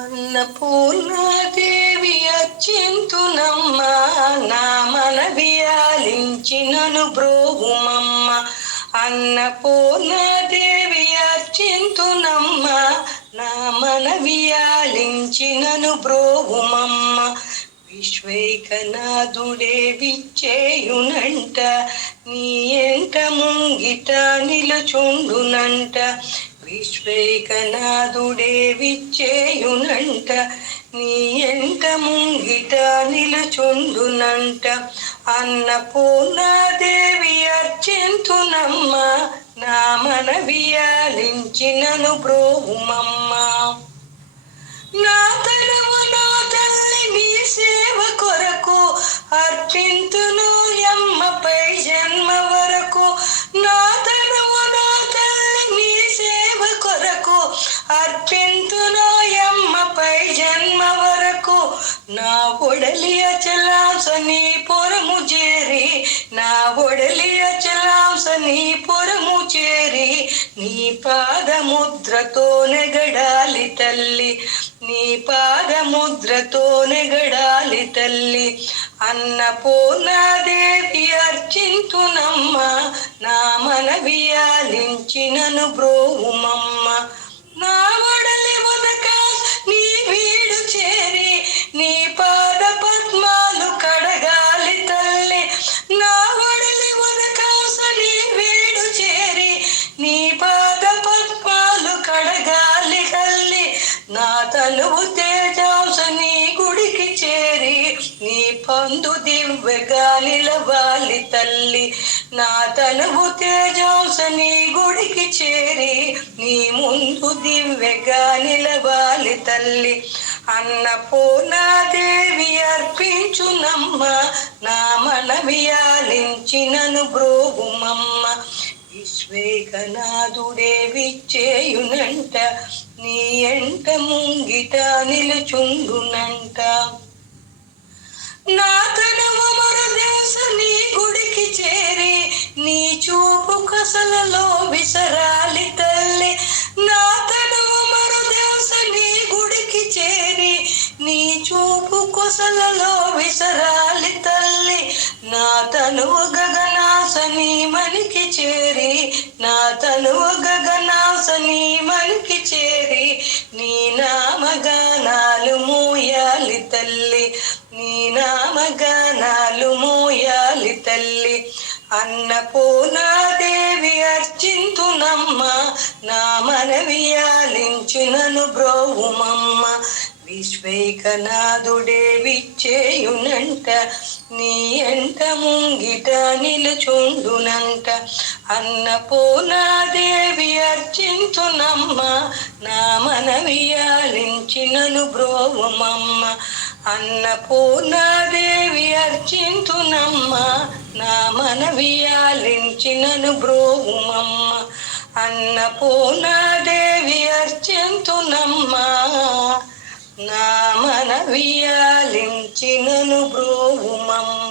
అన్నపూర్ణాదేవి అర్చింతునమ్మ, నా మనవి ఆలించినను బ్రోవుమమ్మ. అన్నపూర్ణాదేవి అర్చింతునమ్మ, నా మనవి ఆలించినను బ్రోవుమమ్మ. విశ్వైకనాథుడే విచ్చేయునంట, నీ ఎంట ముంగిట నిలుచుండునంట. విశ్వైకనాథుడే విచ్చేయునంట, నీ ఎంట ముంగిట నిలుచుండునంట. అన్నపూర్ణాదేవి అర్చింతునమ్మ, నా మనవి ఆలించినను బ్రోవుమమ్మ. నా తనువు నా తల్లి నీ సేవ కొరకు అర్పింతును యమ్మపై జన్మ వరకు. నా తనువు నా తల్లి నీ సేవ కొరకు అర్పింతును యమ్మపై జన్మ వరకు. నా ఒడలి అచలాంస నీ పొరము చేరి, నా ఒడలి అచలాంస నీ పొరము చేరి, నీ పాదముద్రతో నెగడాలి తల్లి, నీ పాదముద్రతో నెగడాలి తల్లి. అన్నపూర్ణాదేవి అర్చింతునమ్మ, నా మనవి ఆలించినను బ్రోవుమమ్మ. నా ఒడలి ఉదకాస్ నీ వీడు చేరి, నీ పాద పద్మాలు కడగాలి తల్లి. నా ఒడలి ఉదకాస నీ వీడు చేరి, నీ పాద పద్మాలు కడగాలి తల్లి. నా తనువు తేజాంస నీ గుడికి చేరి, నీ పందు దివ్వెగా నిలవాలి తల్లి. నా తనువు తేజాంస నీ గుడికి చేరి, నీ ముందు దివ్వెగా నిలవాలి తల్లి. అన్నపూర్ణాదేవి అర్పించునమ్మ, నా మనవి ఆలించినను బ్రోవుమమ్మ. విశ్వేకనాథుడే విచ్చేయునంట, నీ ఎంట ముంగిట నిలుచుండునంట. నా తనువు మరుదేశ నీ గుడికి చేరి, నీ చూపు కసలలో విసరాలి తల్లి. నా తనువు మరుదేశ నీ గుడికి చేరి, నీ చూపు కొసలలో విసరాలి తల్లి. నా తనువు గగనాస నీ మనికి చేరి, నా తనువు గగనాస నీ మనికి చేరి, నీ నామగానాలు మోయాలి తల్లి, నీ నామగానాలు మోయాలి తల్లి. అన్నపూర్ణాదేవి అర్చింతునమ్మ, నా మనవి ఆలించినను బ్రోవుమమ్మ. విశ్వైకనాథుడే విచ్చేయునంట, నీ ఎంట ముంగిట నిలుచుండునంట. అన్నపూర్ణాదేవి అర్చింతునమ్మ, నా మనవి ఆలించినను బ్రోవుమమ్మ. అన్నపూర్ణాదేవి అర్చింతునమ్మ, నా మనవి ఆలించినను బ్రోవుమమ్మ. అన్నపూర్ణాదేవి అర్చింతునమ్మ, నా మనవి ఆలించినను బ్రోవుమమ్మ.